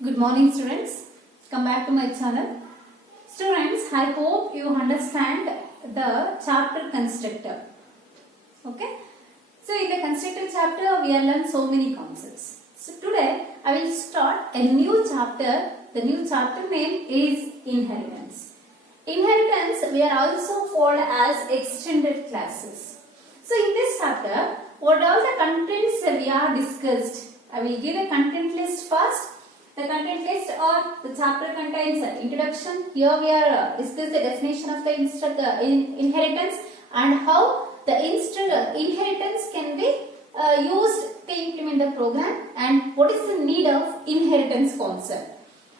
Good morning students, come back to my channel. Students, I hope you understand the chapter constructor. Okay. So in the constructor chapter we have learned so many concepts. So today I will start a new chapter. The new chapter name is inheritance. Inheritance we are also called as extended classes. So in this chapter what all the contents we are discussed. I will give a content list first. The content list or the chapter contains introduction. Here we are discuss the definition of the inheritance and how the inheritance can be used to implement the program and what is the need of inheritance concept.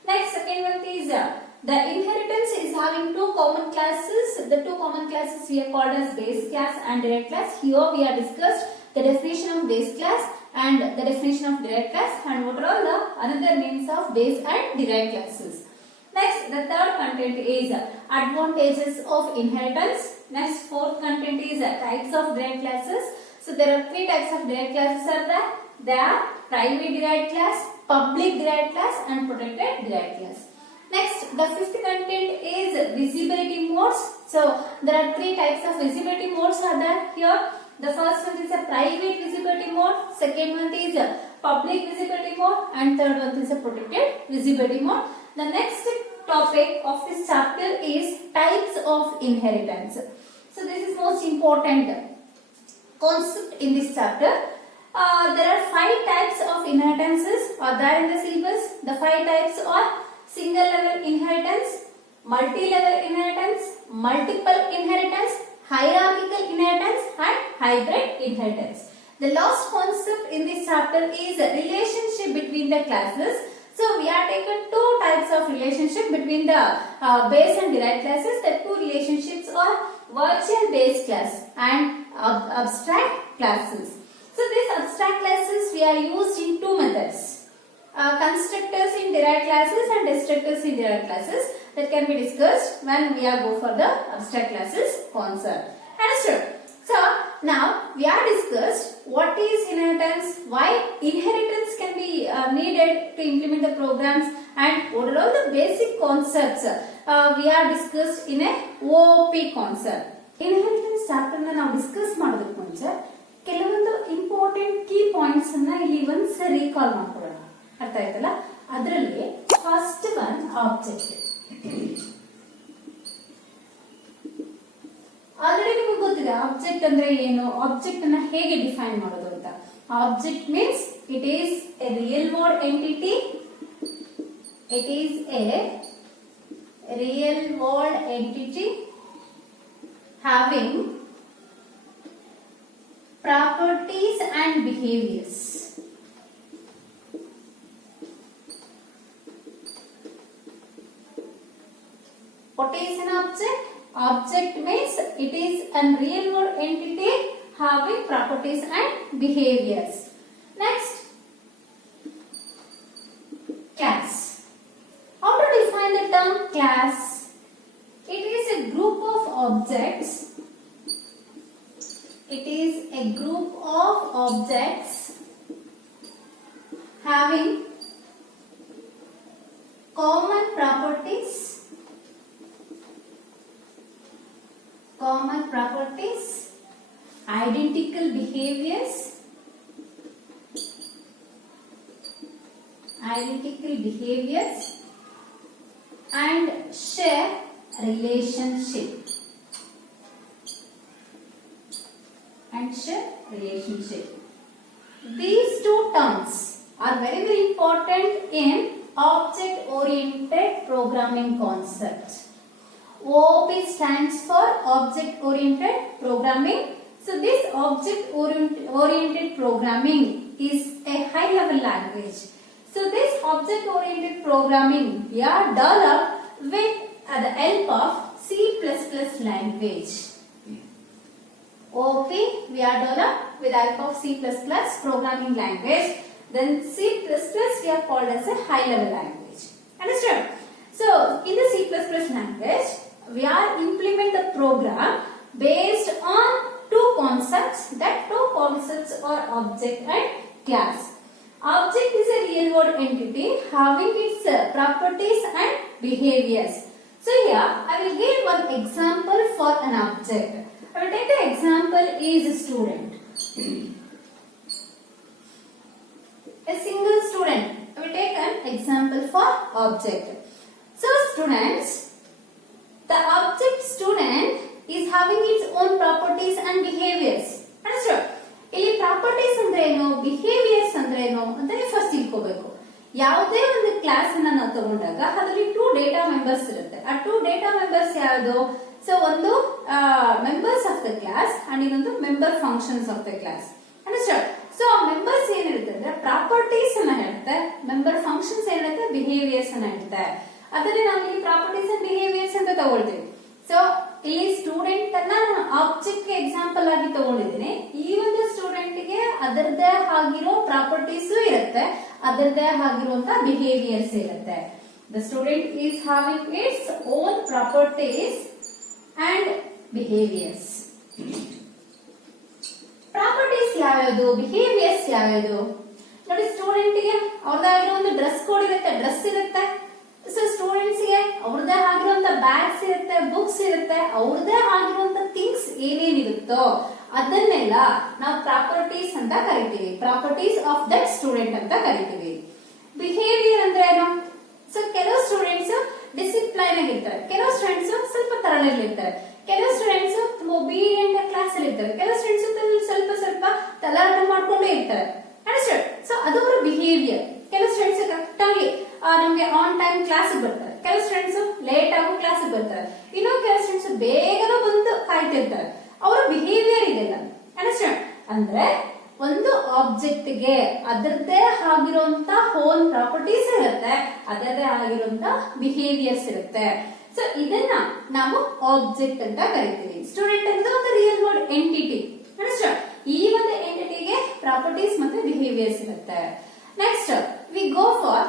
Next, second one is the inheritance is having two common classes. The two common classes we are called as base class and derived class. Here we are discussed the definition of base class and the definition of derived class and what are all the another names of base and derived classes. Next, the third content is advantages of inheritance. Next, fourth content is types of derived classes. So there are three types of derived classes are there. They are private derived class, public derived class and protected derived class. Next, the fifth content is visibility modes. So there are three types of visibility modes are there here. The first one is a private visibility mode, second one is a public visibility mode and third one is a protected visibility mode. The next topic of this chapter is types of inheritance. So this is most important concept in this chapter. There are 5 types of inheritances are there in the syllabus. The 5 types are single level inheritance, multi-level inheritance, multiple inheritance, hierarchical inheritance and hybrid inheritance. The last concept in this chapter is a relationship between the classes. So we have taken 2 types of relationship between the base and derived classes. The 2 relationships are virtual base class and abstract classes. So these abstract classes we are used in 2 methods. Constructors in derived classes and destructors in derived classes that can be discussed when we are go for the abstract classes concept. Understood? So now we are discussed what is inheritance, why inheritance can be needed to implement the programs and what are all the basic concepts we are discussed in a OOP concept. Inheritance chapter na ನಾವು discuss ಮಾಡೋದಕ್ಕೆ ಮುಂಚೆ ಕೆಲವೊಂದು important key points ಅನ್ನ ಇಲ್ಲಿ ಒಂದ್ಸ recall ಮಾಡ್ಕೊಳ್ಳೋಣ. ಅರ್ಥ ಆಯ್ತಲ್ಲ? ಅದರಲ್ಲಿ ಫಸ್ಟ್ ಒನ್ ಆಬ್ಜೆಕ್ಟ್. ಆಲ್ರೆಡಿ ನಿಮಗೆ ಗೊತ್ತಿದೆ ಆಬ್ಜೆಕ್ಟ್ ಅಂದ್ರೆ ಏನು, ಆಬ್ಜೆಕ್ಟ್ ಅನ್ನ ಹೇಗೆ ಡಿಫೈನ್ ಮಾಡೋದು ಅಂತ. Object means it is A real world entity. It is A real world entity having properties and behaviors. What is an object? Object means it is a real world entity having properties and behaviors. Next, class. How to define the term class? It is a group of objects. It is a group of objects having common properties, identical behaviors, and share relationship. These 2 terms are very important in object oriented programming concept. OOP stands for object oriented programming. So this object oriented programming is a high level language. So this object oriented programming we are developed with the help of C++ language. OOP we are developed with the help of C++ programming language. Then C++ we are called as a high level language. Understood? So in the C++ language we are implement the program based on 2 concepts. That 2 concepts are object and class. Object is a real world word entity having its properties and behaviors. So here I will give one example for an object. I will take the example is student. A single student. I will take an example for object. So students, the object student is having its own properties and behaviors. Understood? ಇಲ್ಲಿ properties ಅಂದ್ರೆ ಏನು, behaviours ಅಂದ್ರೆ ಏನು ಅಂತ ನೀವು first ತಿಳ್ಕೋಬೇಕು. ಯಾವುದೇ ಒಂದು ಕ್ಲಾಸ್ ಅನ್ನ ನಾವು ತಗೊಂಡಾಗ ಅದರಲ್ಲಿ 2 ಡೇಟಾ ಮೆಂಬರ್ಸ್ ಇರುತ್ತೆ. ಆ 2 ಡೇಟಾ ಮೆಂಬರ್ಸ್ ಯಾವುದು? ಸೊ ಒಂದು members of the class and ಇನ್ನೊಂದು member functions of the class. Understand? So members ಏನಿರುತ್ತೆ ಅಂದ್ರೆ ಪ್ರಾಪರ್ಟೀಸ್ ಅನ್ನ ಹೇಳುತ್ತೆ, ಮೆಂಬರ್ ಫಂಕ್ಷನ್ಸ್ ಏನಿರುತ್ತೆ ಬಿಹೇವಿಯರ್ಸ್ ಅನ್ನ ಹೇಳುತ್ತೆ. ಅದರಲ್ಲಿ ನಾವು ಇಲ್ಲಿ ಪ್ರಾಪರ್ಟೀಸ್ ಅಂಡ್ ಬಿಹೇವಿಯರ್ಸ್ ಅಂತ ತಗೊಳ್ತೀವಿ. ಸೊ ಇಲ್ಲಿ ಸ್ಟೂಡೆಂಟ್ ಅನ್ನ ಆಬ್ಜೆಕ್ಟ್ ಗೆ ಎಕ್ಸಾಂಪಲ್ ಆಗಿ ತಗೊಂಡಿದ್ದೀನಿ. ಈ ಒಂದು ಸ್ಟೂಡೆಂಟ್ ಗೆ ಅದರದೇ ಆಗಿರೋ ಪ್ರಾಪರ್ಟೀಸ್ ಇರುತ್ತೆ, ಅದರದೇ ಆಗಿರುವಂತಹ ಬಿಹೇವಿಯರ್ಸ್ ಇರುತ್ತೆ. The student is having its own properties and behaviours. Properties ಯಾವ್ಯಾವುದು, ಬಿಹೇವಿಯರ್ಸ್ ಯಾವ್ಯಾವುದು ನೋಡಿ. ಸ್ಟೂಡೆಂಟ್ ಗೆ ಅವ್ರದ್ದಾಗಿರೋ ಒಂದು ಡ್ರೆಸ್ ಕೋಡ್ ಇರುತ್ತೆ, ಡ್ರೆಸ್ ಇರುತ್ತೆ. ಸೊ ಸ್ಟೂಡೆಂಟ್ಸ್ ಗೆ ಅವ್ರದೇ ಆಗಿರುವಂತ ಬ್ಯಾಗ್ಸ್ ಇರುತ್ತೆ, ಬುಕ್ಸ್ ಇರುತ್ತೆ, ಅವ್ರದೇ ಆಗಿರುವಂತ ಥಿಂಗ್ಸ್ ಏನೇನಿರುತ್ತೋ ಅದನ್ನೆಲ್ಲ ನಾವು ಪ್ರಾಪರ್ಟೀಸ್ ಅಂತ ಕರಿತೀವಿ. ಪ್ರಾಪರ್ಟೀಸ್ ಆಫ್ ದಟ್ ಸ್ಟೂಡೆಂಟ್ ಅಂತ ಕರಿತೀವಿ. ಬಿಹೇವಿಯರ್ ಅಂದ್ರೆ ಏನು? ಸೊ ಕೆಲವು ಸ್ಟೂಡೆಂಟ್ಸ್ ಡಿಸಿಪ್ಲೈನ್ ಆಗಿರ್ತಾರೆ, ಕೆಲವು ಸ್ಟೂಡೆಂಟ್ಸ್ ಸ್ವಲ್ಪ ತರಳಲ್ಲಿರ್ತಾರೆ, ಕೆಲವು ಸ್ಟೂಡೆಂಟ್ಸ್ ತುಂಬಾ ಒಬೀಡಿಯಂಟ್ ಕ್ಲಾಸ್ ಅಲ್ಲಿ ಇರ್ತಾರೆ, ಕೆಲವು ಸ್ಟೂಡೆಂಟ್ಸ್ ಸ್ವಲ್ಪ ತಲಾಟ ಮಾಡ್ಕೊಂಡೇ ಇರ್ತಾರೆ. ಸೊ ಅದು ಅವರ ಬಿಹೇವಿಯರ್. ಕೆಲವು ಸ್ಟೂಡೆಂಟ್ಸ್ ಕರೆಕ್ಟ್ ಆಗಿ ನಮ್ಗೆ ಆನ್ ಟೈಮ್ ಕ್ಲಾಸ್ ಬರ್ತಾರೆ, ಕೆಲವು ಸ್ಟೂಡೆಂಟ್ಸ್ ಲೇಟ್ ಆಗೋ ಕ್ಲಾಸ್ ಬರ್ತಾರೆ, ಇನ್ನೂ ಕೆಲವು ಸ್ಟೂಡೆಂಟ್ಸ್ ಬೇಗನೆ ಬಂದು ಕಾಯ್ತಿರ್ತಾರೆ. ಅವರ ಬಿಹೇವಿಯರ್ ಇದೆಲ್ಲ. ಅಂಡರ್ಸ್ಟ್ಯಾಂಡ್? ಅಂದ್ರೆ ಒಂದು ಆಬ್ಜೆಕ್ಟ್ ಗೆ ಅದರದೇ ಆಗಿರುವಂತ ಓನ್ ಪ್ರಾಪರ್ಟೀಸ್ ಇರುತ್ತೆ, ಅದರದೇ ಆಗಿರುವಂತ ಬಿಹೇವಿಯರ್ಸ್ ಇರುತ್ತೆ. ಸೊ ಇದನ್ನ ನಾವು ಆಬ್ಜೆಕ್ಟ್ ಅಂತ ಕರಿತೀವಿ. ಸ್ಟೂಡೆಂಟ್ ಅಂದ್ರೆ ಒಂದು ರಿಯಲ್ ವರ್ಲ್ಡ್ ಎಂಟಿಟಿ. ಅಂಡರ್ಸ್ಟ್ಯಾಂಡ್? ಈ ಒಂದು ಎಂಟಿಟಿಗೆ ಪ್ರಾಪರ್ಟೀಸ್ ಮತ್ತೆ ಬಿಹೇವಿಯರ್ಸ್ ಇರುತ್ತೆ. Next we go for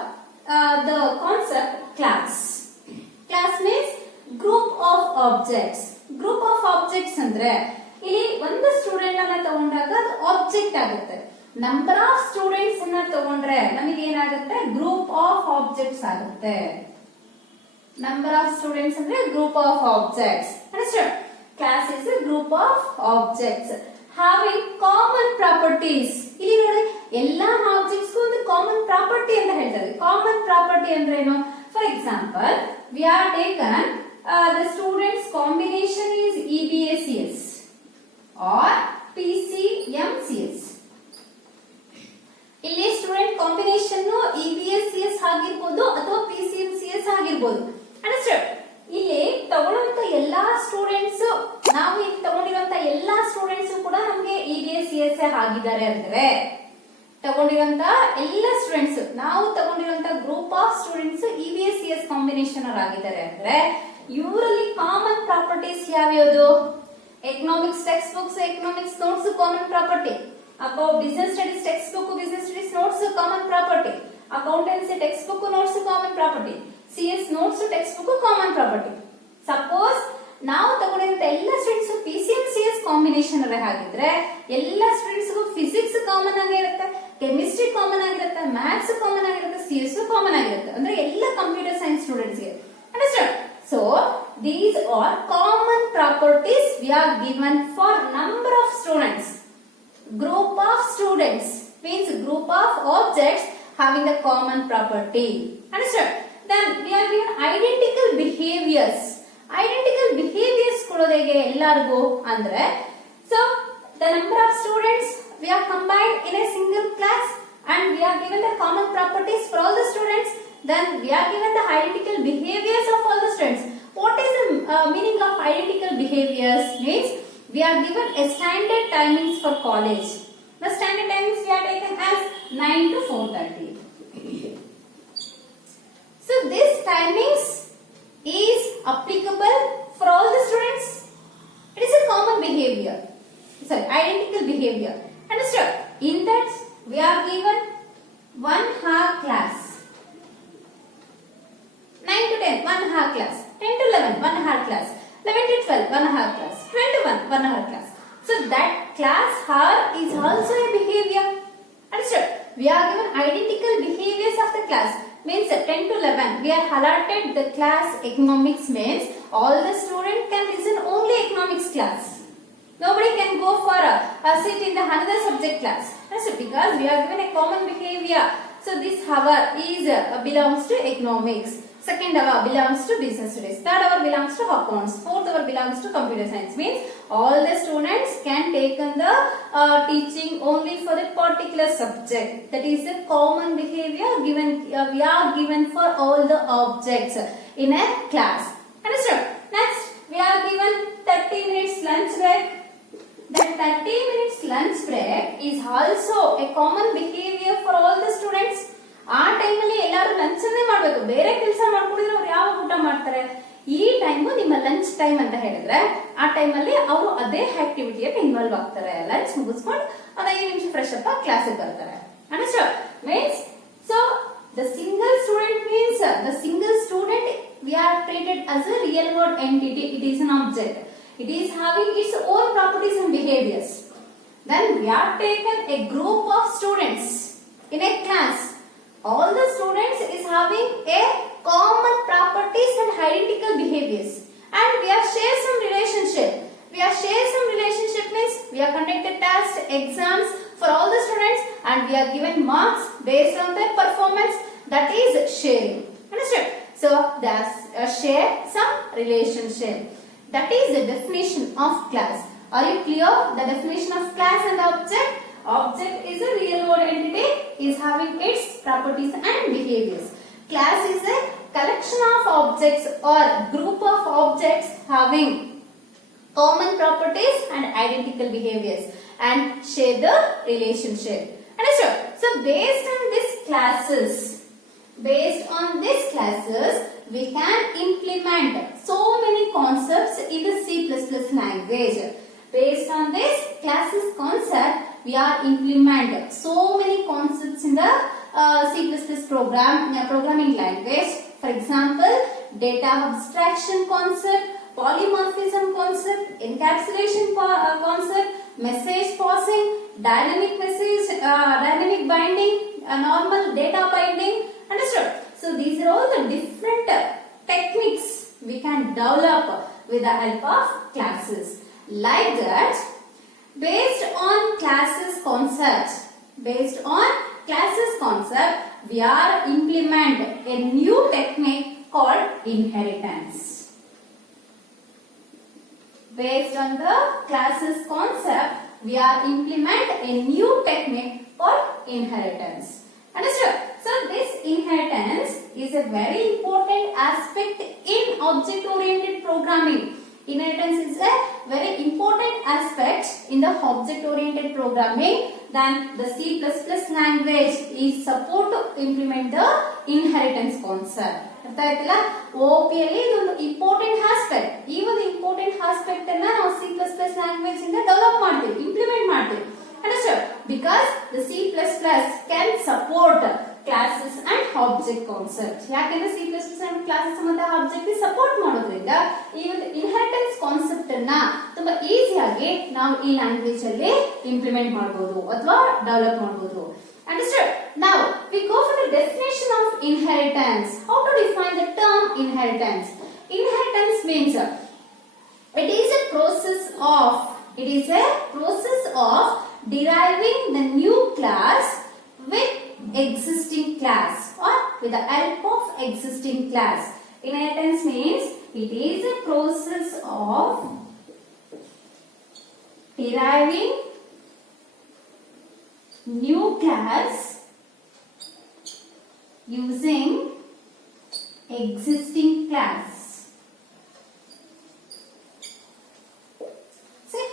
the concept class. Class means group of objects. Group of objects ಅಂದ್ರೆ ಇಲ್ಲಿ ಒಂದು ಸ್ಟೂಡೆಂಟ್ ಅನ್ನ ತಗೊಂಡಾಗ ಅದು ಆಬ್ಜೆಕ್ಟ್ ಆಗುತ್ತೆ. ನಂಬರ್ ಆಫ್ ಸ್ಟೂಡೆಂಟ್ಸ್ ಅನ್ನ ತಗೊಂಡ್ರೆ ನಮಗೆ ಏನಾಗುತ್ತೆ? ಗ್ರೂಪ್ ಆಫ್ ಆಬ್ಜೆಕ್ಟ್ಸ್ ಆಗುತ್ತೆ. ನಂಬರ್ ಆಫ್ ಸ್ಟೂಡೆಂಟ್ಸ್ ಅಂದ್ರೆ group of objects. Understand? Class is A group of objects having common properties. ಇಲ್ಲಿ ನೋಡಿ, ಎಲ್ಲಾ ಆಬ್ಜೆಕ್ಟ್ಸ್ ಗೂ ಒಂದು ಕಾಮನ್ ಪ್ರಾಪರ್ಟಿ ಅಂತ ಹೇಳ್ತಾರೆ. ಕಾಮನ್ ಪ್ರಾಪರ್ಟಿ ಅಂದ್ರೆ ಏನು? For example we are taken the students combination is EBACS or PCMCS. ಇಲ್ಲಿ ಸ್ಟೂಡೆಂಟ್ ಕಾಂಬಿನೇಷನ್ EBACS ಆಗಿರಬಹುದು ಅಥವಾ PCMCS ಆಗಿರಬಹುದು. ಅಂಡರ್ಸ್ಟ್ಯಾಂಡ್? ಇಲ್ಲಿ ತಗೊಳ್ಳುವಂತ ಎಲ್ಲಾ ಸ್ಟೂಡೆಂಟ್ಸ್, ನಾವು ಇಲ್ಲಿ ತಗೊಂಡಿರುವಂತ ಎಲ್ಲಾ ಸ್ಟೂಡೆಂಟ್ಸ್ ಕೂಡ ನಮ್ಗೆ EBACS ಆಗಿದ್ದಾರೆ ಅಂದ್ರೆ, ತಗೊಂಡಿರುವಂತ ಎಲ್ಲ ಸ್ಟೂಡೆಂಟ್ಸ್, ನಾವು ತಗೊಂಡಿರುವಂತ group of students EBACS combination ಆಗಿದ್ದಾರೆ ಅಂದ್ರೆ ಇವರಲ್ಲಿ ಕಾಮನ್ ಪ್ರಾಪರ್ಟೀಸ್ ಯಾವ್ಯಾವುದು? Economics text books, economics notes common property. Business studies text book, business studies notes common property. Accountancy text book notes common property. CS notes text book common property. Suppose ನಾವು ತಗೊಂಡಿರುವಂತ ಎಲ್ಲ students PCMCS combination ಆಗಿದ್ರೆ ಎಲ್ಲ ಸ್ಟೂಡೆಂಟ್ಸ್ಗೂ physics common ಆಗಿರುತ್ತೆ, chemistry common ಆಗಿರುತ್ತೆ, maths common ಆಗಿರುತ್ತೆ, CS common ಆಗಿರುತ್ತೆ. ಅಂದ್ರೆ ಎಲ್ಲ ಕಂಪ್ಯೂಟರ್ ಸೈನ್ಸ್ ಸ್ಟೂಡೆಂಟ್ಸ್ ಗೆ. Understand? So these are common properties we are given for number of students. Group of students means group of objects having a common property. Understand? Then we are given identical behaviors. Identical behaviors ಕೊಡೋದಕ್ಕೆ ಎಲ್ಲರಿಗೂ ಅಂದ್ರೆ, so the number of students we are combined in a single class and we are given the common properties for all the students. Then we are given the identical behaviors of all the students. What is the meaning of identical behaviors? Means we are given a standard timings for college. The standard timings we are taken as 9 to 4:30. So this timings is applicable for all the students. It is a common behavior. Sorry, identical behavior. Understood? In that we are given 1 hour class. 9 to 10, 1 hour class. 10 to 11, 1 hour class. 11 to 12, 1 hour class. 12 to 1, 1 hour class. So that class hour is also a behavior. Understood? We are given identical behaviors of the class means 10 to 11 we are allotted the class economics means all the students can listen only economics class. Nobody can go for a sit in the another subject class. That's because we are given a common behavior. So this hour is belongs to economics. Second hour belongs to business studies. Third hour belongs to accounts. Fourth hour belongs to computer science. Means all the students can take on the teaching only for a particular subject. That is the common behavior given. We are given for all the objects in a class. Understood? Next, we are given 30 minutes lunch break. That 30 minutes lunch break is also a common behavior for all the students. ಆ ಟೈಮಲ್ಲಿ ಎಲ್ಲರೂ lunch ಅನ್ನೇ ಮಾಡಬೇಕು. ಬೇರೆ ಕೆಲಸ ಮಾಡ್ಕೊಂಡಿದ್ರೆ ಅವ್ರು ಯಾವಾಗ ಊಟ ಮಾಡ್ತಾರೆ? ಈ ಟೈಮು ನಿಮ್ಮ ಲಂಚ್ ಟೈಮ್ ಅಂತ ಹೇಳಿದ್ರೆ ಆ ಟೈಮಲ್ಲಿ ಅವರು ಅದೇ ಆಕ್ಟಿವಿಟಿಯಲ್ಲಿ ಇನ್ವಾಲ್ವ್ ಆಗ್ತಾರೆ. ಲಂಚ್ ಮುಗಿಸ್ಕೊಂಡು ಒಂದು 5 ನಿಮಿಷ ಫ್ರೆಶ್ ಅಪ್ ಕ್ಲಾಸಿಗೆ ಬರ್ತಾರೆ. Understand? Means so the single student means the single student we are treated as a real world entity. It is an object. It is having its own properties and behaviors. Then we are taken a group of students in a class. All the students is having a common properties and identical behaviors, and we have shared some relationship. We have shared some relationship means we have conducted tests, exams for all the students, and we are given marks based on their performance. That is sharing. Understood? So that's share some relationship. That is the definition of class. Are you clear? The definition of class and object. Object is a real world entity, is having its properties and behaviors. Class is a collection of objects or group of objects having common properties and identical behaviors and share the relationship. Understood? So based on these classes, we can implement so many concepts in the C++ language. Based on this classes concept, we are implement so many concepts in the C++ programming language. For example, data abstraction concept, polymorphism concept, encapsulation concept, message passing, dynamic binding, normal data binding. Understood? So these are all the different techniques we can develop with the help of classes. Like that, based on classes concept, we are implement a new technique called inheritance. Based on the classes concept, we are implement a new technique called inheritance. Understood? So this inheritance is a very important aspect in object-oriented programming. Inheritance is a very important aspect in the object-oriented programming. Then the C++ language is support to implement the inheritance concept. ಅರ್ಥ ಆಯ್ತಲ್ಲ? OOP ಅಲ್ಲಿ ಇದೊಂದು important aspect. ಈ ಒಂದು important aspect ಅನ್ನ ನಾವು C++ language ಇಂದ develop ಮಾಡ್ತೀವಿ, ಇಂಪ್ಲಿಮೆಂಟ್ ಮಾಡ್ತೀವಿ. Understood? Because the C++ can support classes and object concepts. ಯಾಕೆಂದ್ರೆ C++ and classes ಮತ್ತು object ಸಪೋರ್ಟ್ ಮಾಡೋದ್ರಿಂದ ಈ ಒಂದು ಇನ್ಹೆರಿಟೆನ್ಸ್ ಕಾನ್ಸೆಪ್ಟ್ ಅನ್ನ ತುಂಬಾ ಈಸಿಯಾಗಿ ನಾವು ಈ ಲ್ಯಾಂಗ್ವೇಜ್ ಅಲ್ಲಿ ಇಂಪ್ಲಿಮೆಂಟ್ ಮಾಡಬಹುದು ಅಥವಾ ಡೆವಲಪ್ ಮಾಡಬಹುದು. Understood? Now we go for the definition of inheritance. How to define the term inheritance? Inheritance means it is a process of deriving the new class with existing class or with the help of existing class. Inheritance means it is a process of deriving new class using existing class. See,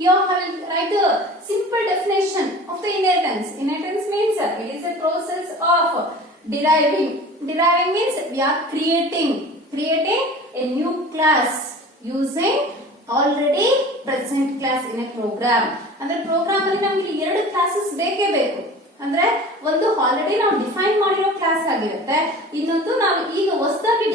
here I will write a simple definition of the inheritance. Inheritance means it is a process of deriving. Deriving means we are creating a new class using already present class in a program. ಅಂದ್ರೆ program ಅಲ್ಲಿ ನಮಗೆ ಎರಡು classes ಬೇಕೇ ಬೇಕು. ಅಂದ್ರೆ ಒಂದು already ನಾವು define ಮಾಡಿರೋ ಕ್ಲಾಸ್ ಆಗಿರುತ್ತೆ, ಇನ್ನೊಂದು ನಾವು ಈಗ ಹೊಸದಾಗಿ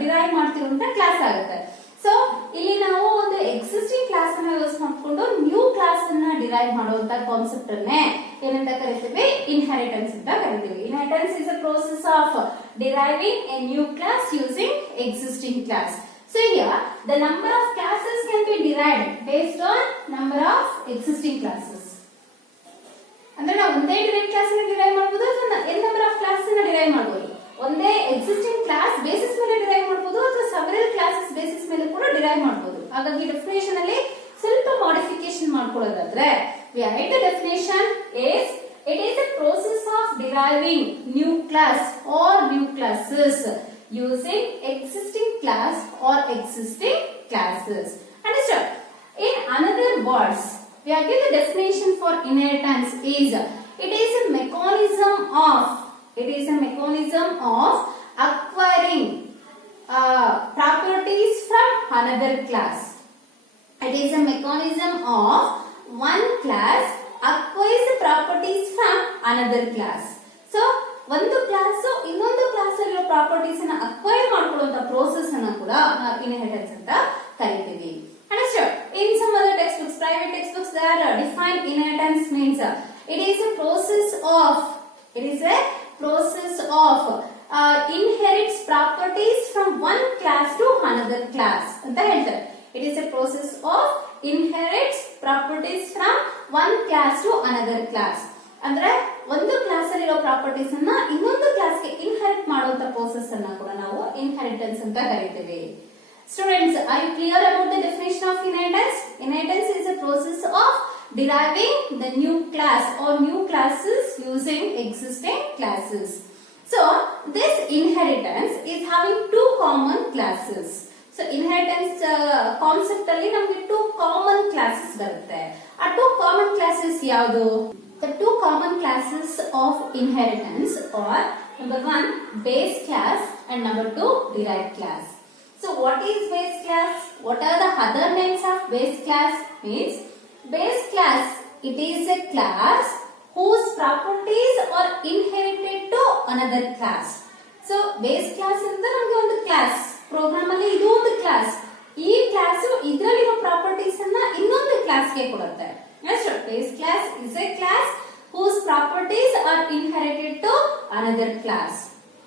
ಡಿರೈವ್ ಮಾಡ್ತಿರುವಂತ ಕ್ಲಾಸ್ ಆಗುತ್ತೆ. ಸೊ ಇಲ್ಲಿ ನಾವು ಒಂದು ಎಕ್ಸಿಸ್ಟಿಂಗ್ ಕ್ಲಾಸ್ ಅನ್ನ ಯೂಸ್ ಮಾಡಿಕೊಂಡು ನ್ಯೂ ಕ್ಲಾಸ್ ಅನ್ನ ಡಿರೈವ್ ಮಾಡುವಂತ ಕಾನ್ಸೆಪ್ಟ್ ಅನ್ನೇ ಏನಂತ ಕರಿತೀವಿ, ಇನ್ಹೆರಿಟೆನ್ಸ್ ಅಂತ ಕರಿತೀವಿ. Inheritance is a process of deriving a new class using existing class. So here the number of classes can be derived based on number of existing classes. ಅಂದ್ರೆ ನಾವು ಒಂದೇ ಡಿರೈವ್ ಕ್ಲಾಸ್ ಅನ್ನು derive ಮಾಡಬಹುದು ಅಥವಾ n number of class ಅನ್ನು derive ಮಾಡಬಹುದು. ಒಂದೇ existing class basis ಮೇಲೆ ಡಿರೈವ್ ಮಾಡಬಹುದು ಅಥವಾ ಸೆವೆರಲ್ ಕ್ಲಾಸಸ್ ಬೇಸಿಸ್ ಮೇಲೆ ಕೂಡ ಡಿರೈವ್ ಮಾಡಬಹುದು. ಹಾಗಾಗಿ ಡೆಫಿನೇಷನ್ ಅಲ್ಲಿ ಸ್ವಲ್ಪ modification ಮಾಡ್ಕೊಳ್ಳೋದಾದ್ರೆ we write the definition is it is a process of deriving new class or new classes using existing class or existing classes. Understood? In another words, we are given the definition for inheritance is it is a mechanism of acquiring properties from another class. It is a mechanism of one class acquires the properties from another class. So ಒಂದು class ಇನ್ನೊಂದು class ಅಲ್ಲಿರೋ properties ಅನ್ನ acquire ಮಾಡ್ಕೊಳ್ಳುವಂತ process ಅನ್ನ ಕೂಡ ನಾವು inheritance ಅಂತ ಕರಿತೀವಿ. Understood? In some other textbooks, private textbooks, they are defined inheritance means it is a process of inherits properties from one class to another class ಅಂತ ಹೇಳ್ತಾರೆ. It is a process of inherits properties from one class to another class. ಅಂದ್ರೆ ಒಂದು class ಅಲ್ಲಿರೋ properties ಅನ್ನ ಇನ್ನೊಂದು class ಗೆ inherit ಮಾಡುವಂತ process ಅನ್ನ ಕೂಡ ನಾವು ಇನ್ಹೆರಿಟೆನ್ಸ್ ಅಂತ ಕರಿತೀವಿ. Students, are you clear about the definition of inheritance? Inheritance is a process of deriving the new class or new classes using existing classes. So this inheritance is having two common classes. So inheritance concept ಅಲ್ಲಿ ನಮಗೆ two common classes ಬರುತ್ತೆ. ಆ two common classes ಯಾವುದು? The two common classes of inheritance are number one base class and number two derived class. So what is base class? What are the other names of base class? Means base class, it is a class whose properties are inherited to another class. So base class ಇಂದ ನಮಗೆ ಒಂದು class program ಅಲ್ಲಿ ಇದು ಒಂದು class, ಈ class ಇದರಲ್ಲಿರೋ properties ಅನ್ನ ಇನ್ನೊಂದು class ಗೆ ಕೊಡುತ್ತೆ. Next, base class is a class whose properties are inherited to another class.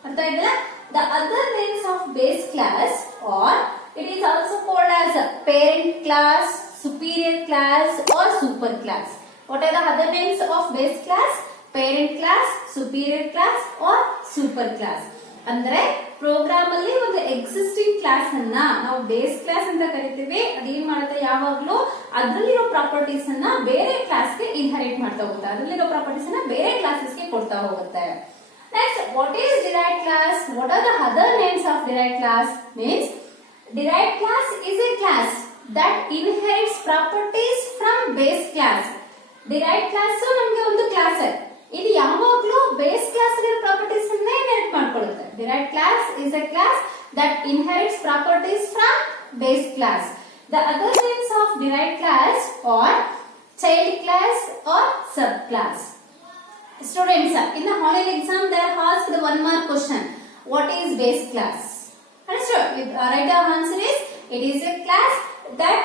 ಅರ್ಥ ಆಯ್ತಾ? The other names of base class are, it is also called as parent class, superior class or super class. What are the other names of base class? Parent class, superior class or super class. ಅಂದ್ರೆ program ಅಲ್ಲಿ ಒಂದು existing class ಅನ್ನ ನಾವು base class ಅಂತ ಕರಿತೀವಿ. ಅದೇನ್ ಮಾಡುತ್ತೆ, ಯಾವಾಗ್ಲೂ ಅದ್ರಲ್ಲಿರೋ ಪ್ರಾಪರ್ಟೀಸ್ ಅನ್ನ ಬೇರೆ ಕ್ಲಾಸ್ ಗೆ ಇನ್ಹೆರಿಟ್ ಮಾಡ್ತಾ ಹೋಗುತ್ತೆ, ಅದ್ರಲ್ಲಿರೋ ಪ್ರಾಪರ್ಟೀಸ್ ಅನ್ನ ಬೇರೆ ಕ್ಲಾಸಸ್ ಗೆ ಕೊಡ್ತಾ ಹೋಗುತ್ತೆ. Next, what is derived class? What are the other names of derived class? Means derived class is a class that inherits properties from base class. Derived class ನಮಗೆ ಒಂದು ಕ್ಲಾಸ್, ಇದು ಯಾವಾಗಲೂ ಬೇಸ್ ಕ್ಲಾಸ್ ಇರೋ properties ಅನ್ನ inherit ಮಾಡ್ಕೊಳ್ಳುತ್ತೆ. derived class is a class that inherits properties from base class. The other names of derived class are child class or subclass. Students, in the online exam they are asked the one mark question, what is base class? Understood? Right, the answer is it is a class that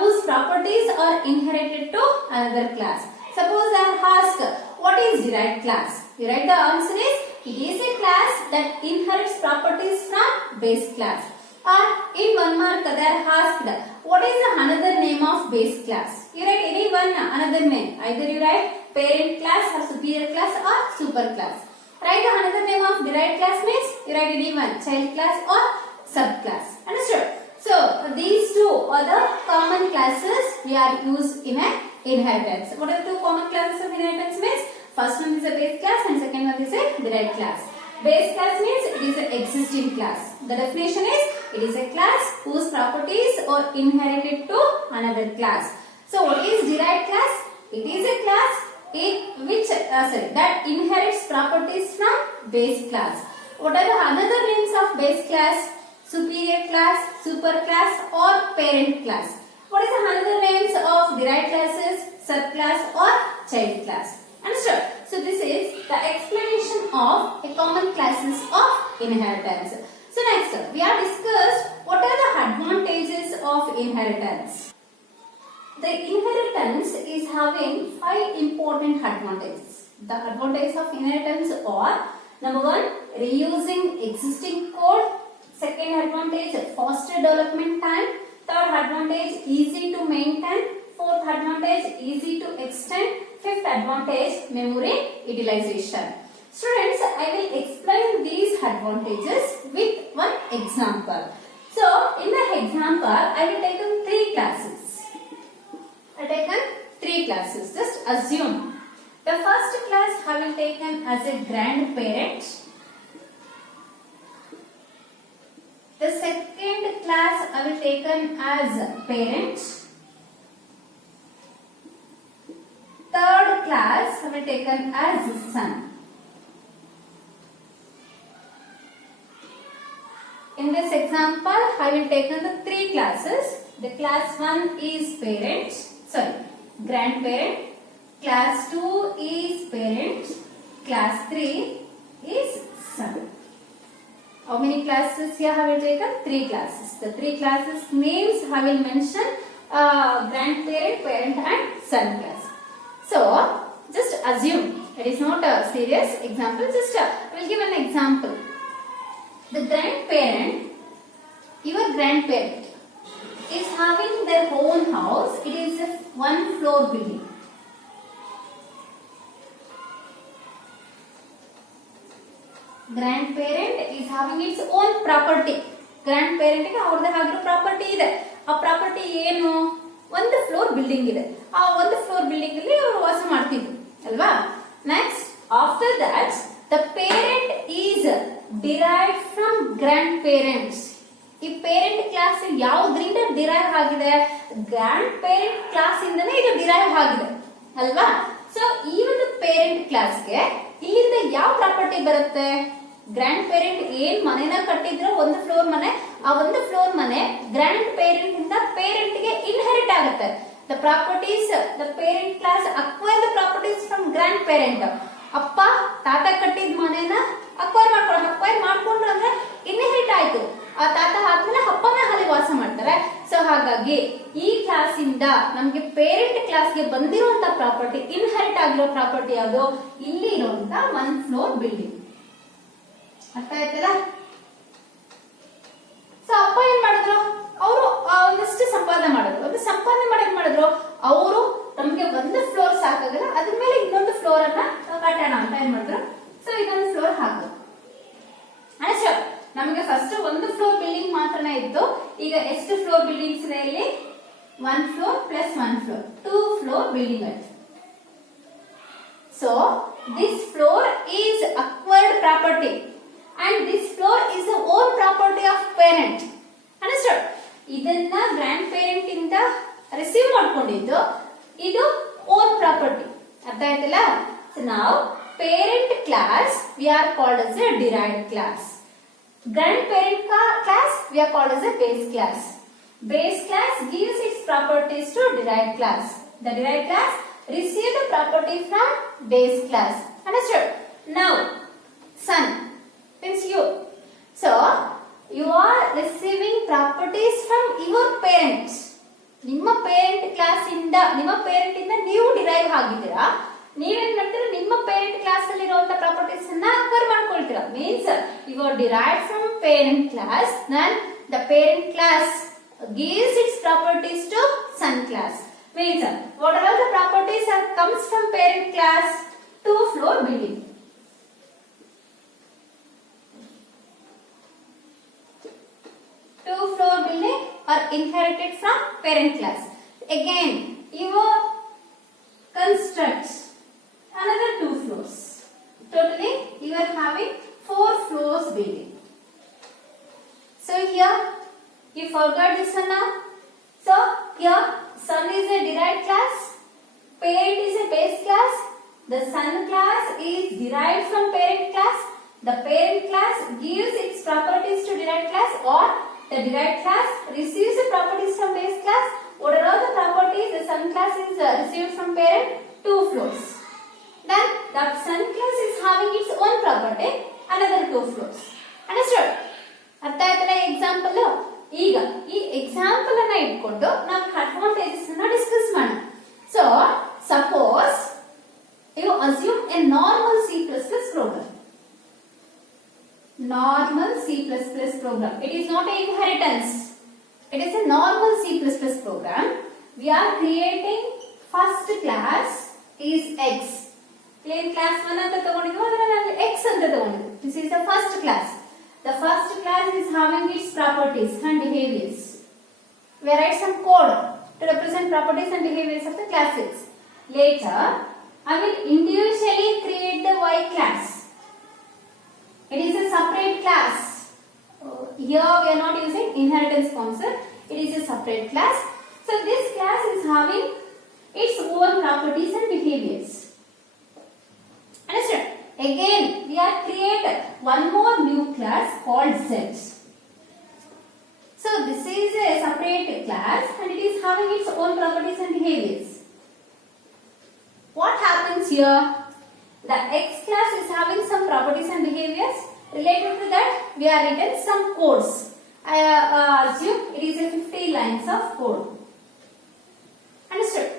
whose properties are inherited to another class. Suppose I ask what is derived class? You write the answer is it is a class that inherits properties from base class. Or in one mark they are asked what is the another name of base class? You write any one another name. Either you write parent class or superior class or super class. Write the another name of derived class means you write any one child class or subclass. Understood? So these two are the common classes we are used in a inheritance. What are the two common classes of inheritance means? First one is a base class and second one is a derived class. Base class means it is an existing class. The definition is it is a class whose properties are inherited to another class. So what is derived class? It is a class that inherits properties from base class. What are the another names of base class? Superior class, super class or parent class. What is the another names of derived classes? Subclass or child class. Understood? So this is the explanation of a common classes of inheritance. So So next, we have discussed what are the advantages of inheritance. The inheritance is having 5 important advantages. The advantages of inheritance are: number 1, reusing existing code. Second advantage, faster development time. Third advantage, easy to maintain. Fourth advantage, easy to extend. Fifth advantage, memory utilization. Students, I will explain these advantages with one example. So, in the example, I will take 3 classes. I have taken 3 classes. Just assume. The first class I will taken as a grandparent. The second class I will taken as parent. Third class I will taken as son. In this example, I will taken the 3 classes. The class 1 is grandparent. Class 2 is parent. Class 3 is son. How many classes here I will taken? 3 classes. The 3 classes names I will mention grandparent, parent and son class. So, just assume. It is not a serious example. Just I will give an example. The grandparent, your grandparent, is having their own house. It is a 1-floor building. Grandparent is having its own property. Grandparent ಗೆ ಅವರದೇ ಆಗಿರೋ property ಇದೆ. ಆ property ಏನು? 1 floor building ಇದೆ. ಆ 1 floor building ಅಲ್ಲಿ ಅವರು ವಾಸ ಮಾಡ್ತಿದ್ರು ಅಲ್ವಾ? Next, after that the parent is derived from grandparents. ಈ ಪೇರೆಂಟ್ ಕ್ಲಾಸ್ ಯಾವುದರಿಂದ ಡಿರೈವ್ ಆಗಿದೆ? ಗ್ರ್ಯಾಂಡ್ ಪೇರೆಂಟ್ ಕ್ಲಾಸ್ ಇಂದನೇ ಇದು ಡಿರೈವ್ ಆಗಿದೆ ಅಲ್ವಾ? ಸೊ ಈ ಒಂದು ಪೇರೆಂಟ್ ಕ್ಲಾಸ್ಗೆ ಇಲ್ಲಿಂದ ಯಾವ ಪ್ರಾಪರ್ಟಿ ಬರುತ್ತೆ? ಗ್ರ್ಯಾಂಡ್ ಪೇರೆಂಟ್ ಏನ್ ಮನೆನ ಕಟ್ಟಿದ್ರು 1 ಫ್ಲೋರ್ ಮನೆ, ಆ 1 ಫ್ಲೋರ್ ಮನೆ ಗ್ರ್ಯಾಂಡ್ ಪೇರೆಂಟ್ ಇಂದ ಪೇರೆಂಟ್ ಗೆ ಇನ್ಹೆರಿಟ್ ಆಗುತ್ತೆ. The properties, the parent class acquire the properties from grand parent. ಅಪ್ಪ ತಾತ ಕಟ್ಟಿದ ಮನೆನ ಅಕ್ವೈರ್ ಮಾಡ್ಕೊಂಡ್ರು ಅಂದ್ರೆ ಇನ್ಹೆರಿಟ್ ಆಯ್ತು. ಆ ತಾತ ಆದ್ಮೇಲೆ ಅಪ್ಪನ ಅಲ್ಲಿ ವಾಸ ಮಾಡ್ತಾರೆ. ಸೊ ಹಾಗಾಗಿ ಈ ಕ್ಲಾಸ್ ಇಂದ ನಮ್ಗೆ ಪೇರೆಂಟ್ ಕ್ಲಾಸ್ಗೆ ಬಂದಿರುವಂತ ಪ್ರಾಪರ್ಟಿ, ಇನ್ಹೆರಿಟ್ ಆಗಿರೋ ಪ್ರಾಪರ್ಟಿ ಯಾವುದು? ಇಲ್ಲಿ ಇರುವಂತ 1 ಫ್ಲೋರ್ ಬಿಲ್ಡಿಂಗ್. ಅರ್ಥ ಆಯ್ತಲ್ಲ? ಸೊ ಅಪ್ಪ ಏನ್ ಮಾಡಿದ್ರು? ಅವರು ಒಂದಷ್ಟು ಸಂಪಾದನೆ ಮಾಡಿದ್ರು. ಒಂದು ಸಂಪಾದನೆ ಮಾಡಿದ್ರು ಅವರು ನಮ್ಗೆ 1 ಫ್ಲೋರ್ ಸಾಕಾಗಲ್ಲ, ಅದ್ರ ಮೇಲೆ ಇನ್ನೊಂದು ಫ್ಲೋರ್ ಅನ್ನ ಕಟ್ಟೋಣ ಅಂತ ಏನ್ ಮಾಡಿದ್ರು? ಸೊ ಇನ್ನೊಂದು ಫ್ಲೋರ್ ಹಾಕಿದ್ರು. ಅಷ್ಟೇ, ನಮಗೆ ಫಸ್ಟ್ 1 ಫ್ಲೋರ್ ಬಿಲ್ಡಿಂಗ್ ಮಾತ್ರನೇ ಇತ್ತು. ಈಗ ಎಷ್ಟು ಫ್ಲೋರ್ ಬಿಲ್ಡಿಂಗ್ಸ್ ಇದೆ ಇಲ್ಲಿ? 1 floor plus 1 floor, 2 floor building ಆಯ್ತು. So this floor is acquired property and this floor is the own property of parent. Understood? ಇದನ್ನ ಗ್ರ್ಯಾಂಡ್ ಪೇರೆಂಟ್ ಇಂದ ರಿಸೀವ್ ಮಾಡ್ಕೊಂಡಿದ್ದು ಇದು ಓನ್ ಪ್ರಾಪರ್ಟಿ. ಅರ್ಥ ಆಯ್ತಲ್ಲ? So now parent class we are called as a derived class. Grandparent class we are called as a base class. Base class gives its properties to derived class. The derived class receive the property from base class. Understood? Now son means you. So you are receiving properties from your parents. ನಿಮ್ಮ parent class ಇಂದ, ನಿಮ್ಮ parent ಇಂದ ನೀವು derive ಆಗಿದ್ದೀರಾ. ನೀವೇನ್ ಮಾಡ್ತೀರಾ? ನಿಮ್ಮ parent class ಅಲ್ಲಿ ಇರುವಂತ ಪ್ರಾಪರ್ಟೀಸ್ ಅನ್ನ ಅಕ್ವೈರ್ ಮಾಡ್ಕೊಳ್ತೀರಾ. Means you are derived from parent class, then the parent class gives its properties to son class. Means what are all the properties that comes from parent class? 2 floor building. 2 floor building are inherited from parent class. Again, you construct another 2 floors. Totally, you are having 4 floors building. So here, you forgot this one now. So here, son is a derived class, parent is a base class. The son class is derived from parent class. The parent class gives its properties to derived class, or the derived class receives the properties from base class. What are all the properties? The son class is received from parent, 2 floors. Then the son class is having its own property, another 2 floors. Understood? ಅರ್ಥ ಇಟ್ಕೊಂಡು ನಾವು advantages ಅನ್ನ discuss ಮಾಡೋಣ. So suppose you assume a normal C++ program. Normal C++ program. It is not an inheritance. It is a normal C++ program. We are creating first class is X. Plain class 1 anta tagondidu adana X anta tagondidu. This is the first class. The first class is having its properties and behaviors. We write some code to represent properties and behaviors of the class X. Later I will individually create the Y class. It is a separate class. Here we are not using inheritance concept. It is a separate class. So this class is having its own properties and behaviors. Understand? Again we are created one more new class called Z. So this is a separate class and it is having its own properties and behaviors. What happens here? The X class is having some properties and behaviors. Related to that, we are written some codes. I assume it is a 50 lines of code. Understood?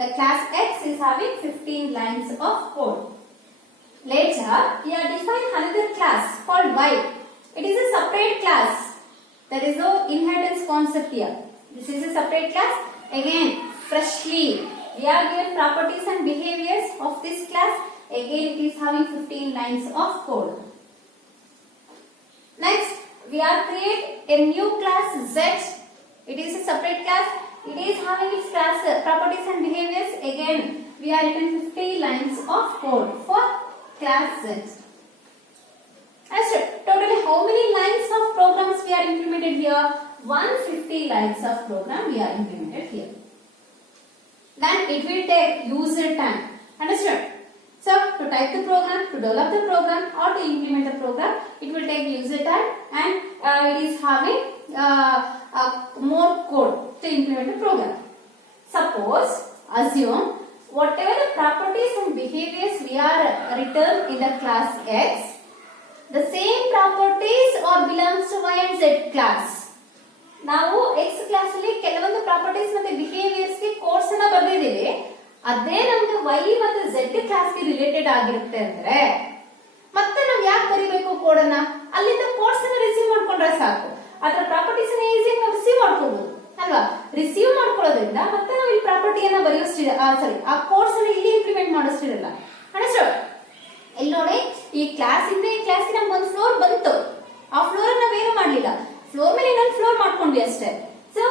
The class X is having 15 lines of code. Later, we are defined another class called Y. It is a separate class. There is no inheritance concept here. This is a separate class. Again, freshly. We are given properties and behaviors of this class. Again, it is having 15 lines of code. Next, we are create a new class Z. It is a separate class. It is having its class properties and behaviors. Again, we are written 50 lines of code for class Z. Totally, how many lines of programs we are implemented here? 150 lines of program we are implemented here. Then it will take user time. Understood? So to type the program, to develop the program or to implement the program, it will take user time and it is having more code to implement the program. Suppose, assume whatever the properties and behaviors we are written in the class X, the same properties or belongs to Y and Z class. ನಾವು X class ಅಲ್ಲಿ ಕೆಲವೊಂದು properties ಮತ್ತೆ behaviours ಗೆ course ಅನ್ನ ಬರೆದಿದ್ದೀವಿ. ಅದೇ ನಮಗೆ Y ಮತ್ತು Z class ಗೆ ರಿಲೇಟೆಡ್ ಆಗಿರುತ್ತೆ ಅಂದ್ರೆ ಮತ್ತೆ ನಾವು ಯಾಕೆ ಬರೀಬೇಕು ಕೋಡ್ ಅನ್ನ? ಅಲ್ಲಿಂದ ಕೋರ್ಸ್ ಅನ್ನ ರಿಸೀವ್ ಮಾಡ್ಕೊಂಡ್ರೆ ಸಾಕು. ಅದರ ಪ್ರಾಪರ್ಟೀಸ್ ಅನ್ನ ಈಸಿಯಾಗಿ ನಾವು ರಿಸೀವ್ ಮಾಡ್ಕೋಬಹುದು ಅಲ್ವಾ? ರಿಸೀವ್ ಮಾಡ್ಕೊಳ್ಳೋದ್ರಿಂದ ಮತ್ತೆ ನಾವು ಇಲ್ಲಿ ಪ್ರಾಪರ್ಟಿಯನ್ನ ಬರೆಯೋಷ್ಟಿರಲ್ಲ, ಆ ಕೋರ್ಸ್ ಅನ್ನ ಇಲ್ಲಿ ಇಂಪ್ಲಿಮೆಂಟ್ ಮಾಡೋಷ್ಟಿರಲ್ಲ. ಅಂಡರ್ಸ್ಟ್ಯಾಂಡ್? ಇಲ್ಲಿ ನೋಡಿ, ಈ ಕ್ಲಾಸ್ ಇಂದ ಈ ಕ್ಲಾಸ್ ಗೆ ನಮ್ಗೆ ಒಂದು ಫ್ಲೋರ್ ಬಂತು. ಆ ಫ್ಲೋರ್ ನಾವೇನು ಮಾಡ್ಲಿಲ್ಲ, ಫ್ಲೋರ್ ಮೇಲೆ ಇನ್ನೊಂದು ಫ್ಲೋರ್ ಮಾಡ್ಕೊಂಡ್ವಿ ಅಷ್ಟೇ. ಸೊ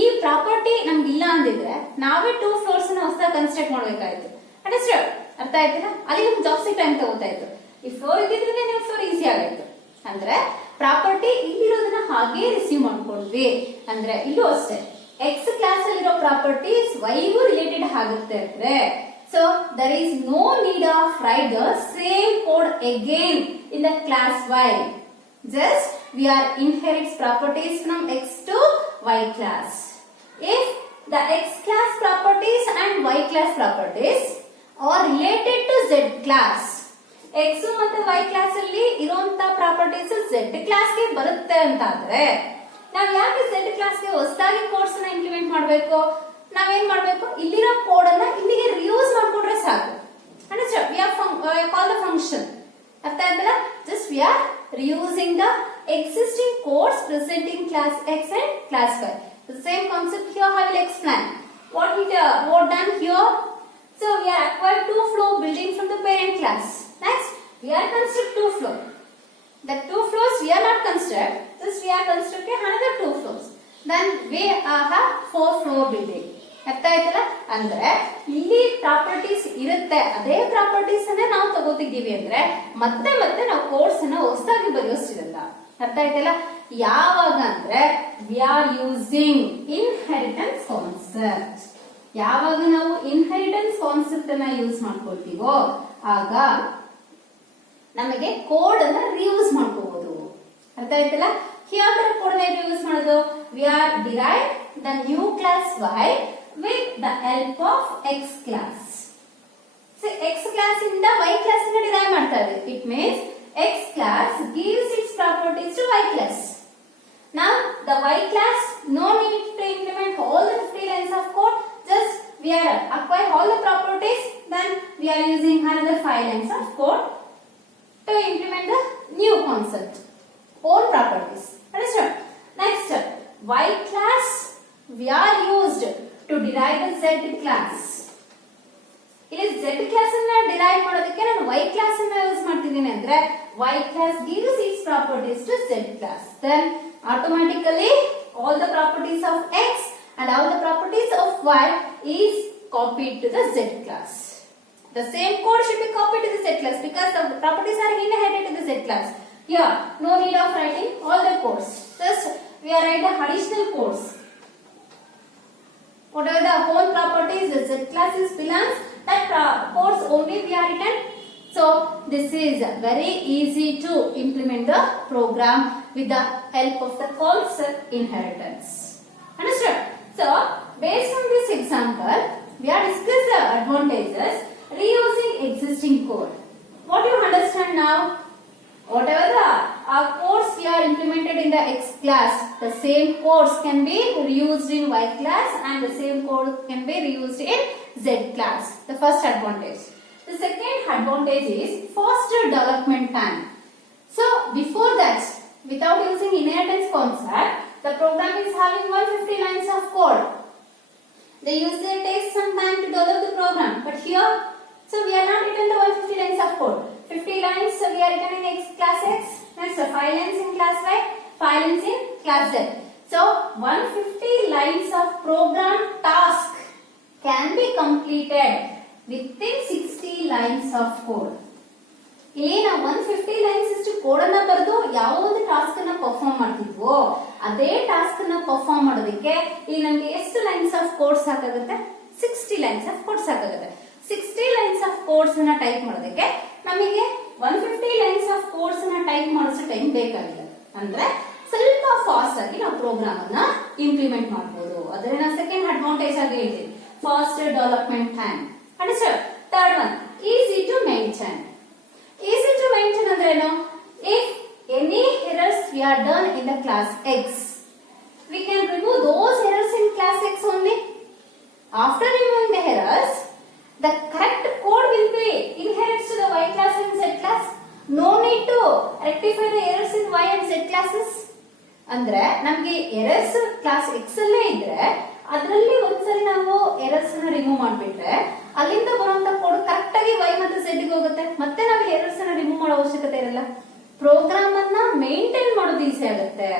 ಈ ಪ್ರಾಪರ್ಟಿ ನಮ್ಗೆ ಇಲ್ಲ ಅಂದಿದ್ರೆ ನಾವೇ 2 ಫ್ಲೋರ್ಸ್ ಅನ್ನ ಹೊಸದಾಗಿ ಕನ್ಸ್ಟ್ರಕ್ಟ್ ಮಾಡ್ಬೇಕಾಯ್ತು. ಅಂಡರ್ಸ್ಟ್ಯಾಂಡ್? ಅರ್ಥ ಆಯ್ತಾ? ಅಲ್ಲಿ ನಮ್ಗೆ ಜಾಸ್ತಿ ಟೈಮ್ ತಗೋತಾ ಇತ್ತು. ಈ ಫ್ಲೋರ್ ಇದ್ದಿದ್ರೆ ನೀವು ಫ್ಲೋರ್ ಈಸಿ ಆಗಾಯ್ತು. ಅಂದ್ರೆ ಪ್ರಾಪರ್ಟಿ ಇಲ್ಲಿರೋದನ್ನ ಹಾಗೆ ರಿಸೀವ್ ಮಾಡ್ಕೊಂಡ್ವಿ. ಅಂದ್ರೆ ಇಲ್ಲೂ ಅಷ್ಟೇ, ಎಕ್ಸ್ ಕ್ಲಾಸ್ ಅಲ್ಲಿರೋ ಪ್ರಾಪರ್ಟೀಸ್ ವೈಗೂ ರಿಲೇಟೆಡ್ ಆಗುತ್ತೆ ಅಂದ್ರೆ so there is no need of write the same code again in the class Y. Just we are inherits properties from X to Y class. If the X class properties and Y class properties are related to Z class, X ಮತ್ತು Y class ಅಲ್ಲಿ ಇರುವಂತ properties Z class ಗೆ ಬರುತ್ತೆ ಅಂತ ಆದ್ರೆ ನಾವು ಯಾಕೆ Z class ಗೆ ಹೊಸದಾಗಿ ಕೋರ್ಸ್ ನ ಇಂಪ್ಲಿಮೆಂಟ್ ಮಾಡಬೇಕು? ನಾವೇನ್ ಮಾಡಬೇಕು, ಇಲ್ಲಿರೋ ಕೋಡ್ ಅನ್ನ ಇಲ್ಲಿಗೆ ರಿಯೂಸ್ ಮಾಡ್ಕೊಂಡ್ರೆ ಸಾಕು. Understand? We are call the function. ಅರ್ಥ ಆಯ್ತಲ್ಲ? Just we are reusing the existing codes present in class X and class Y. The same concept here I will explain. What done here? So we are acquired 2 floor building from the parent class. Next, we are construct 2 floor. The 2 floors we are not construct. Just we are constructing another 2 floors. Then we have 4 floor building. ಅರ್ಥ ಆಯ್ತಲ್ಲ? ಅಂದ್ರೆ ಇಲ್ಲಿ properties ಇರುತ್ತೆ, ಅದೇ properties ಅನ್ನ ನಾವು ತಗೋತಿದ್ದೀವಿ ಅಂದ್ರೆ ಮತ್ತೆ ಮತ್ತೆ ನಾವು ಕೋರ್ಸ್ ಅನ್ನ ಹೊಸದಾಗಿ ಬರೆಯೋಷ್ಟಿರಲ್ಲ. ಅರ್ಥ ಆಯ್ತಲ್ಲ? ಯಾವಾಗ ಅಂದ್ರೆ we are using inheritance concept. ಯಾವಾಗ ನಾವು ಇನ್ಹೆರಿಟೆನ್ಸ್ ಕಾನ್ಸೆಪ್ಟ್ ಅನ್ನ ಯೂಸ್ ಮಾಡ್ಕೊಳ್ತೀವೋ ಆಗ ನಮಗೆ ಕೋಡ್ ಅನ್ನ ರಿಯೂಸ್ ಮಾಡ್ಕೋಬಹುದು. ಅರ್ಥ ಆಯ್ತಲ್ಲ? ಯಾವ ಕೋಡ್ ಅನ್ನ ರಿಯೂಸ್ ಮಾಡೋದು? We are derive the new class Y with the help of X class. So X class ಇಂದ Y class ಅನ್ನು ಡಿರೈವ್ ಮಾಡ್ತಾ ಇದ್ದೀವಿ. It means X class gives its properties to Y class. Now the Y class, no need to implement all the 50 lines of code. Just we are acquire all the properties, then we are using another 5 lines of code to implement the new concept, all properties. Understand? Next, Y class we are used to derive the Z class. ಇಲ್ಲಿ Z class ಅನ್ನ derive ಮಾಡೋದಕ್ಕೆ ನಾನು Y class ಅನ್ನ use ಮಾಡ್ತಿದ್ದೀನಿ ಅಂದ್ರೆ Y class gives its properties to Z class. Then automatically all the properties of X and all the properties of Y is copied to the Z class. The same code should be copied to the Z class because the properties are inherited to the Z class. Here, no need of writing all the codes. Just we are writing the additional codes. Whatever the whole properties the Z classes belongs, that codes only we are written. So this is very easy to implement the program with the help of the concept inheritance. Understood? So based on this example, we are discussing the advantages reusing existing code. What do you understand now? Whatever the codes we are implemented in the X class, the same codes can be reused in Y class and the same code can be reused in Z class. The first advantage. The second advantage is faster development time. So before that, without using inheritance concept, the program is having 150 lines of code. The user takes some time to develop the program, but here, so we are not written the 150 lines of code. 50 lines so we are written in X class X. Next 5 lines in class Y, 5 lines in class Z. So 150 lines of program task can be completed within 60 lines of code. ಇಲ್ಲಿ ನಾವು 150 lines ಇಷ್ಟು code ಅನ್ನ ಬರೆದು ಯಾವ ಒಂದು task ಅನ್ನ perform ಮಾಡ್ತಿದ್ವೋ ಅದೇ task ಅನ್ನ ಪರ್ಫಾರ್ಮ್ ಮಾಡೋದಕ್ಕೆ ಇಲ್ಲಿ ನಮಗೆ ಎಷ್ಟು ಲೈನ್ಸ್ ಆಫ್ ಕೋಡ್ ಸಾಕಾಗುತ್ತೆ? 60 ಲೈನ್ಸ್ ಆಫ್ ಕೋಡ್ ಸಾಕಾಗುತ್ತೆ. 60 ಲೈನ್ಸ್ ಆಫ್ ಕೋಡ್ಸ್ ಅನ್ನ ಟೈಪ್ ಮಾಡೋದಕ್ಕೆ ನಮಗೆ 150 ಲೈನ್ಸ್ ಆಫ್ ಕೋಡ್ಸ್ ಅನ್ನ ಟೈಪ್ ಮಾಡೋಷ್ಟು ಟೈಮ್ ಬೇಕಾಗಿಲ್ಲ. ಅಂದ್ರೆ ಸ್ವಲ್ಪ ಫಾಸ್ಟ್ ಆಗಿ ನಾವು ಪ್ರೋಗ್ರಾಮ್ ಅನ್ನ ಇಂಪ್ಲಿಮೆಂಟ್ ಮಾಡಬಹುದು. ಅದನ್ನ ನಾವು ಸೆಕೆಂಡ್ ಅಡ್ವಾಂಟೇಜ್ ಆಗಿ ಹೇಳ್ತೀವಿ, faster development time. Understand? Third one, easy to maintain. Easy to maintain ಅಂದ್ರೆ ಏನು? If any errors we are done in the class X, we can remove those errors in class X only. After removing the errors, the correct code will be inherited to the Y class and Z class. No need to rectify the errors in Y and Z classes. ಅಂದ್ರೆ ನಮಗೆ errors class X ಅಲ್ಲೇ ಇದ್ರೆ ಅದರಲ್ಲಿ ಒಂದ್ಸರಿ ನಾವು errors ಅನ್ನ remove ಮಾಡ್ಬಿಟ್ರೆ ಅಲ್ಲಿಂದ ಬರುವಂತ ಕೋಡ್ ಕರೆಕ್ಟ್ ಆಗಿ Y ಮತ್ತು Z ಗೆ ಹೋಗುತ್ತೆ. ಮತ್ತೆ ನಾವು ಎರರ್ಸ್ ಅನ್ನ ರಿಮೂವ್ ಮಾಡೋ ಅವಶ್ಯಕತೆ ಇರಲ್ಲ. ಪ್ರೋಗ್ರಾಮ್ ಅನ್ನ ಮೇಂಟೈನ್ ಮಾಡೋದು ಈಸಿ ಆಗುತ್ತೆ.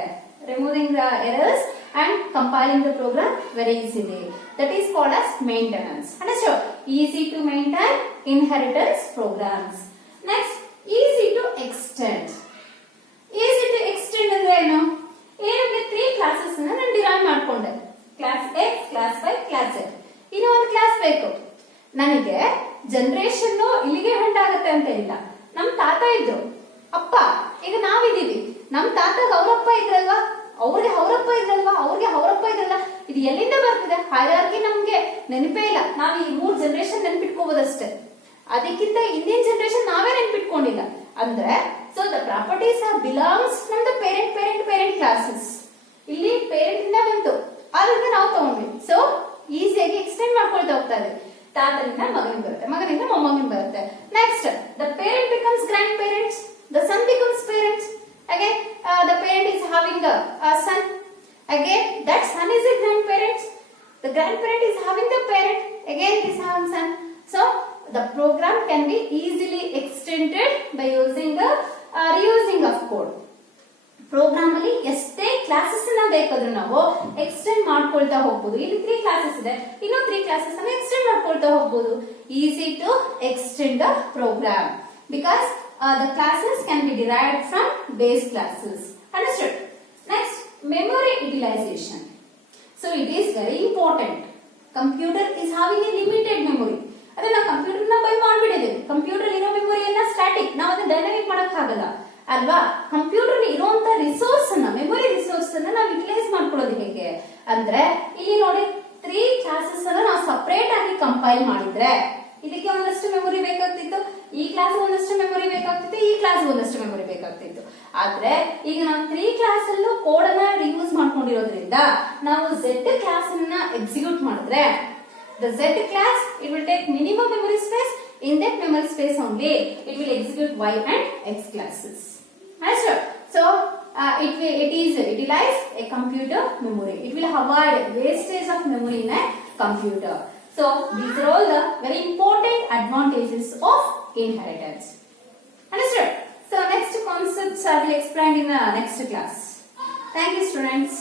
Removing the errors and compiling the program very easily. That is called as maintenance. Understand? Easy to maintain inheritance programs. Next, easy to extend. Easy to extend ಅಂದ್ರೆ ಏನು? ಏನಕ್ಕೆ 3 classes ಅನ್ನ ನಾನು derive ಮಾಡ್ಕೊಂಡೆ. Class X, class Y, class Z. ಇನ್ನು ಒಂದು class ಬೇಕು ನನಗೆ. ಜನರೇಷನ್ ಇಲ್ಲಿಗೆ ಹೊಂಟಾಗತ್ತೆ ಅಂತ ಇಲ್ಲ. ನಮ್ ತಾತ ಇದ್ರು, ಅಪ್ಪ, ಈಗ ನಾವಿದೀವಿ. ನಮ್ ತಾತಗ ಅವರಪ್ಪ ಇದ್ರಲ್ವಾ, ಅವ್ರಿಗೆ ಅವರಪ್ಪ ಇದ್ರಲ್ವಾ, ಅವ್ರಿಗೆ ಅವರಪ್ಪ ಇದ್ರಲ್ಲ. ಇದು ಎಲ್ಲಿಂದ ಬರ್ತಿದೆ? ಹಾಗಾಗಿ ನಮ್ಗೆ ನೆನಪೇ ಇಲ್ಲ. ನಾವ್ ಈ 3 ಜನರೇಷನ್ ನೆನ್ಪಿಟ್ಕೋಬಹುದಷ್ಟೇ. ಅದಕ್ಕಿಂತ ಇಂದಿನ ಜನರೇಷನ್ ನಾವೇ ನೆನ್ಪಿಟ್ಕೊಂಡಿಲ್ಲ. ಅಂದ್ರೆ so the properties are belongs from the parent classes. ಇಲ್ಲಿ ಪೇರೆಂಟ್ ಇಂದ ಬಂತು, ಆದ್ರಿಂದ ನಾವು ತಗೊಂಡ್ವಿ. ಸೊ ಈಸಿಯಾಗಿ ಎಕ್ಸ್ಟೆಂಡ್ ಮಾಡ್ಕೊಳ್ತಾ ಹೋಗ್ತಾ ಇದೆ. ತಾತನಿಂದ ಮಗನಿಗೆ ಬರುತ್ತೆ, ಮಗನಿಂದ ಮೊಮ್ಮಗನಿಗೆ ಬರುತ್ತೆ. Next, the parent becomes grandparents, the son becomes parents. Again the parent is having a son. Again that son is a grandparent. The grandparent is having the parent. Again he is having son. So the program can be easily extended by using the reusing of code. Program ಅಲ್ಲಿ ಎಷ್ಟೇ classes ಅನ್ನ ಬೇಕಾದ್ರೂ ನಾವು extend ಮಾಡ್ಕೊಳ್ತಾ ಹೋಗ್ಬೋದು. ಇಲ್ಲಿ 3 classes ಇದೆ, ಇನ್ನೂ 3 ಕ್ಲಾಸಸ್ ಅನ್ನ ಎಕ್ಸ್ಟೆಂಡ್ ಮಾಡ್ಕೊಳ್ತಾ ಹೋಗ್ಬೋದು. Easy to extend the program because the classes can be derived from base classes. Understood? Next, memory utilization. So it is very important. Computer is having a limited memory. ಅದೇ ನಾವು computer ನ by ಮಾಡ್ಬಿಟ್ಟಿದ್ದೀವಿ. Computer ಇರೋ ಮೆಮೊರಿಯನ್ನ static, ನಾವು ಅದನ್ನ dynamic ಮಾಡಕ್ ಆಗಲ್ಲ ಅಲ್ವಾ? Computer ಇರುವಂತ ರಿಸೋರ್ಸ್ ಅನ್ನ, ಮೆಮೊರಿ ರಿಸೋರ್ಸ್ ಅನ್ನ ನಾವು ಯುಟಿಲೈಸ್ ಮಾಡ್ಕೊಳ್ಳೋದು ಹೇಗೆ ಅಂದ್ರೆ, ಇಲ್ಲಿ ನೋಡಿ 3 ಕ್ಲಾಸಸ್ ಅನ್ನ ನಾವು ಸಪರೇಟ್ ಆಗಿ ಕಂಪೈಲ್ ಮಾಡಿದ್ರೆ ಇದಕ್ಕೆ ಒಂದಷ್ಟು ಮೆಮೊರಿ ಬೇಕಾಗ್ತಿತ್ತು. ಈ ಕ್ಲಾಸ್ ಒಂದಷ್ಟು ಮೆಮೊರಿ ಬೇಕಾಗ್ತಿತ್ತು, ಈ ಕ್ಲಾಸ್ ಒಂದಷ್ಟು ಮೆಮೊರಿ ಬೇಕಾಗ್ತಿತ್ತು. ಆದ್ರೆ ಈಗ ನಾವು 3 ಕ್ಲಾಸ್ ಅಲ್ಲೂ ಕೋಡ್ ಅನ್ನ ರಿಯೂಸ್ ಮಾಡ್ಕೊಂಡಿರೋದ್ರಿಂದ ನಾವು Z ಕ್ಲಾಸ್ ಅನ್ನ ಎಕ್ಸಿಕ್ಯೂಟ್ ಮಾಡಿದ್ರೆ the Z class it will take minimum memory space. In that memory space only it will execute Y and X classes. Understood? So it is utilize a computer memory. It will avoid wastage of memory in a computer. So these are all the very important advantages of inheritance. Understood? So next concepts I will explain in the next class. Thank you, students.